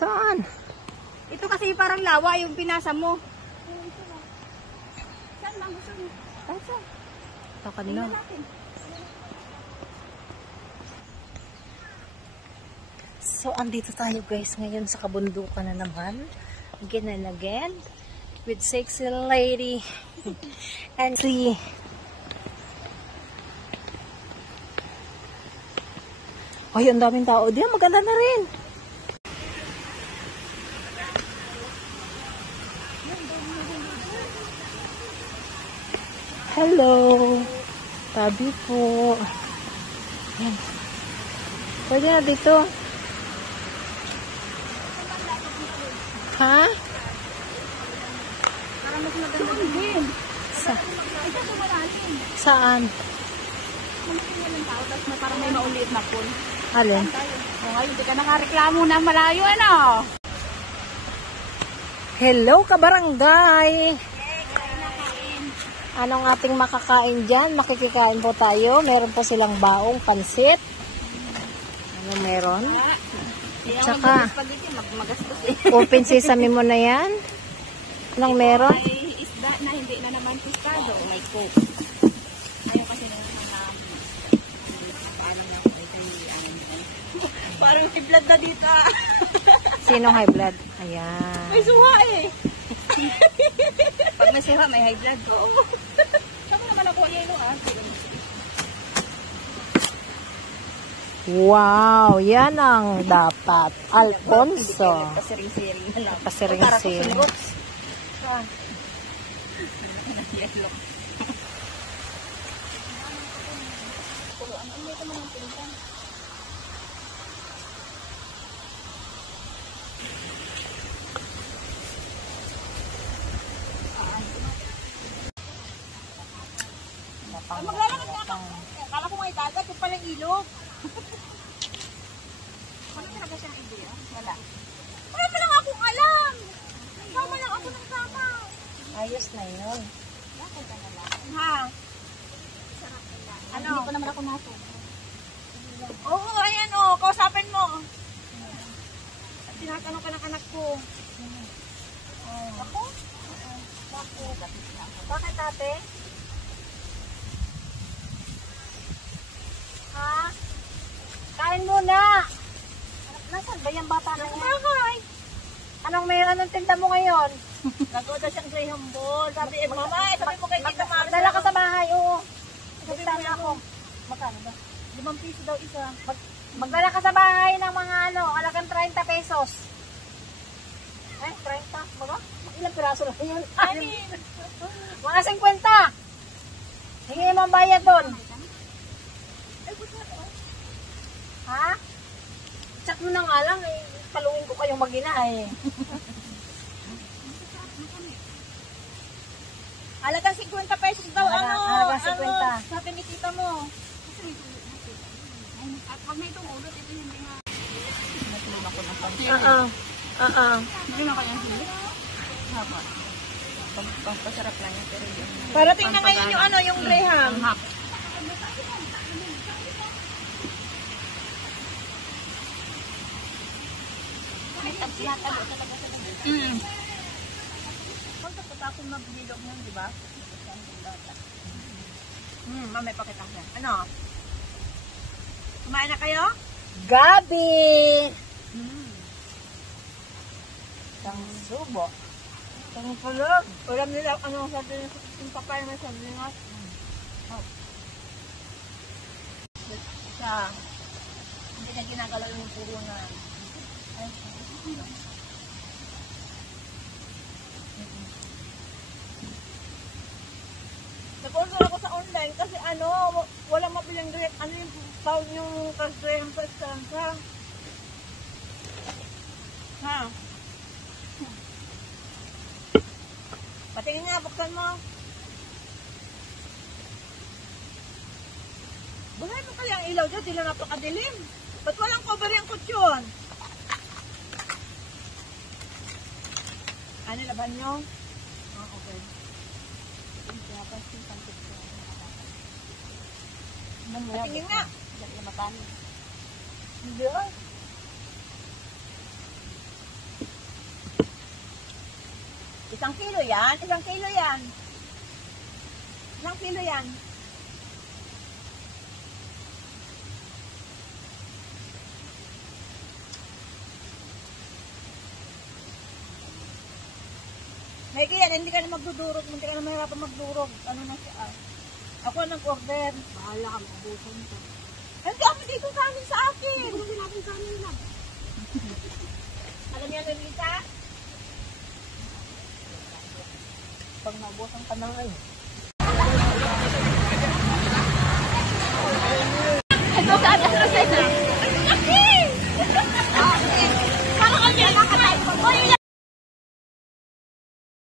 Saan? Ito kasi parang lawa yung pinasa mo. Saan lang gusto mo? Saan? Takad na. So, andito tayo guys ngayon sa kabundukan na naman. Again and again. With sexy lady. And see. Ay, ang daming tao diyan. Maganda na rin. Hello. Tabi po. Ayan. Pwede na dito. Ha? Para mas maganda din. Saan? Walang tao, tapos parang may mauliit na pool. Alin? O ngayon, di ka nakareklamo na malayo, ano? Hello, kabarangay! Anong ating makakain dyan? Makikikain po tayo. Meron po silang baong pansit. Ano meron? Tsaka, open sesame mo na yan. Anong meron? May isda na hindi na naman pistado. May coke. Ayaw kasi na paano na ako parang high blood na dito. Sinong high blood? Ayan. May suha eh. Pag may suha, may high blood. Oo. Saan naman ako yelo ah? Wow, yan ang dapat. Alfonso. Pasiring-siring na lang. Pasiring-siring. Maglalakad nga ako. Kala ko may dagat, yung palang ilog. Wala talaga siyang idea? Wala. Wala pa lang akong alam. Sama lang ako ng sama. Ayos na yun. Ha? Ano? Hindi ko naman ako nato. Oo, ayan o. Kausapin mo. Tinatanong ka ng anak ko. Ako? Bakit ate? Ha? Kain muna! Nasaan ba yung bata na yan? Bakay. Anong tinda mo ngayon? Nagawa daw siyang graham ball. Sabi, mama, sabi mo kay Tita Mara. Magdala ka sa bahay, oo. Sabi mo ako. Magkano ba? 5 piso daw isa. Magdala ka sa bahay ng mga halagang 30 pesos. Eh, 30? Baga? Ilang piraso na yun? Mga 50. Hingi mo ang bayad doon. Ha? Check mo na nga lang eh. Talungin ko kayong mag-ina eh. Halagang 50 pesos daw. Halagang 50. Sabi ni tita mo. At pag may itong ulot, ito hindi nga. Natulog ako ng pansin. Hindi na kaya hindi. Hapa. Pagpasarap lang yan. Pero yung... Parating na ngayon yung yung graham. Pagkakapag mabilog mo, di ba? Mamay pakita ko yan. Ano? Kumain na kayo? Gabi! Ang subo. Ang kulog. Ulam nila, sabi yung papay na sabi nga. Hindi na ginagalaw yung puro na. Nag-order ako sa online kasi walang mabiling direct. Ano yung pound yung cash sa istansa? Ha? Patingin nga, buksan mo. Buhay mo kaya ang ilaw dyan, di lang napakadilim. Ba't walang cover yung kutsyon? Ano, laban nyo? Okay. Patingin nga. Hindi ay. Isang kilo yan. Isang kilo yan. Ilang kilo yan? May kaya, hindi ka na magdudurog. Hindi ka na mahirapan magdurog. Ano na siya? Ako nag-order. Bahala ka, mabusan ka. Ang dami dito kanin sa akin. Hindi natin kanin lang. Alam niya, Lolita? Pag naubusan ka na ngayon.